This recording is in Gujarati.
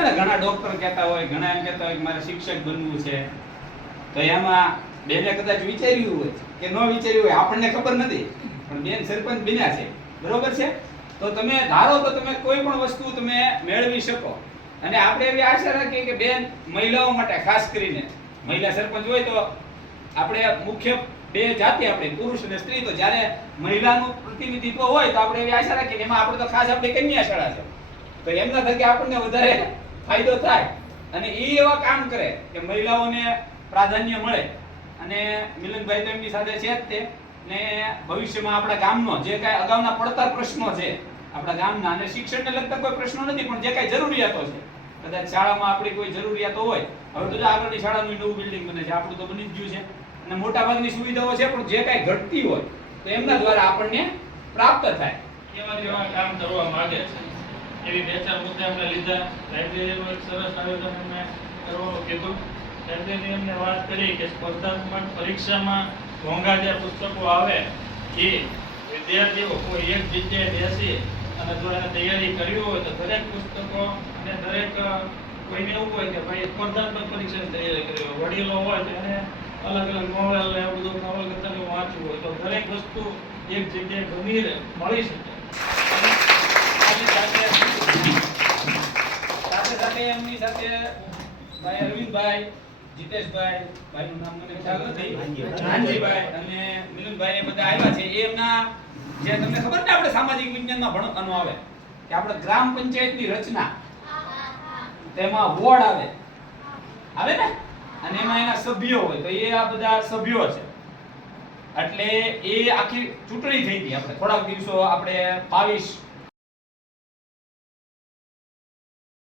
હોય ને ઘણા ડોક્ટર કહેતા હોય, ઘણા એમ કહેતા હોય કે મારે શિક્ષક બનવું છે, તો એમાં બેને કદાચ વિચાર્યું હોય કે ન વિચાર્યું હોય આપણને ખબર નથી, પણ બેન સરપંચ બન્યા છે, બરોબર છે? તો તમે ધારો તો તમે કોઈ પણ વસ્તુ તમે મેળવી શકો. અને આપણે એવી આશા રાખીએ કે બેન મહિલાઓ માટે ખાસ કરીને મહિલા સરપંચ હોય તો આપણે મુખ્ય બે જાતિ આપણે પુરુષ અને સ્ત્રી, તો જ્યારે મહિલાનું પ્રતિનિધિત્વ હોય તો આપણે એવી આશા રાખીએ એમાં આપણે તો ખાસ આપણે કન્યા શાળા છે, તો એમના થકી આપણને વધારે ફાયદો થાય અને એ એવા કામ કરે કે મહિલાઓને પ્રાધાન્ય મળે. અને મિલનભાઈ તો એમની સાથે છે જ તે, ને ભવિષ્યમાં આપણા ગામનો જે કાંઈ અગાઉના પડતર પ્રશ્નો છે આપણા ગામના, અને શિક્ષણને લગતા કોઈ પ્રશ્નો નથી પણ જે કાંઈ જરૂરિયાતો છે, કદાચ શાળામાં આપણી કોઈ જરૂરિયાતો હોય, હવે તો આગળની શાળાનું નવું બિલ્ડિંગ બને છે, આપણું તો બની જ ગયું છે અને મોટા ભાગની સુવિધાઓ છે, પણ જે કાંઈ ઘટતી હોય તો એમના દ્વારા આપણને પ્રાપ્ત થાય. એવા કામ કરવા માંગે છે એવી બે ચાર મુદ્દા આપણે લીધા. લાઇબ્રેરીનું એક સરસ આયોજન એમને કરવાનું કીધું. લાઇબ્રેરી એમને વાત કરી કે સ્પર્ધાત્મક પરીક્ષામાં મોંઘા જે પુસ્તકો આવે એ વિદ્યાર્થીઓ કોઈ એક જગ્યાએ બેસી અને જો એને તૈયારી કરવી હોય તો દરેક પુસ્તકો અને દરેક કોઈને એવું હોય કે ભાઈ સ્પર્ધાત્મક પરીક્ષાની તૈયારી કરવી હોય, વડીલો હોય તો એને અલગ અલગ નોવેલ ને એવું બધું નવલકથાને વાંચવું હોય તો દરેક વસ્તુ એક જગ્યાએ ગંભીર મળી શકે. સાથે સાથે એમની સાથે ભાઈ અરવિંદભાઈ, જીતેશભાઈ, ભાઈનું નામ મને ખ્યાલ નથી, હાંજીભાઈ અને મિલનભાઈ એ બધા આવ્યા છે. એ એમના જે તમને ખબર ને આપણે સામાજિક વિજ્ઞાનમાં ભણવાનું આવે કે આપણે ગ્રામ પંચાયતની રચના, તેમાં વોર્ડ આવે ને, અને એમાં એના સભ્યો હોય, તો એ આ બધા સભ્યો છે. એટલે એ આખી ચૂંટણી થઈ હતી આપણે થોડાક દિવસો આપણે 22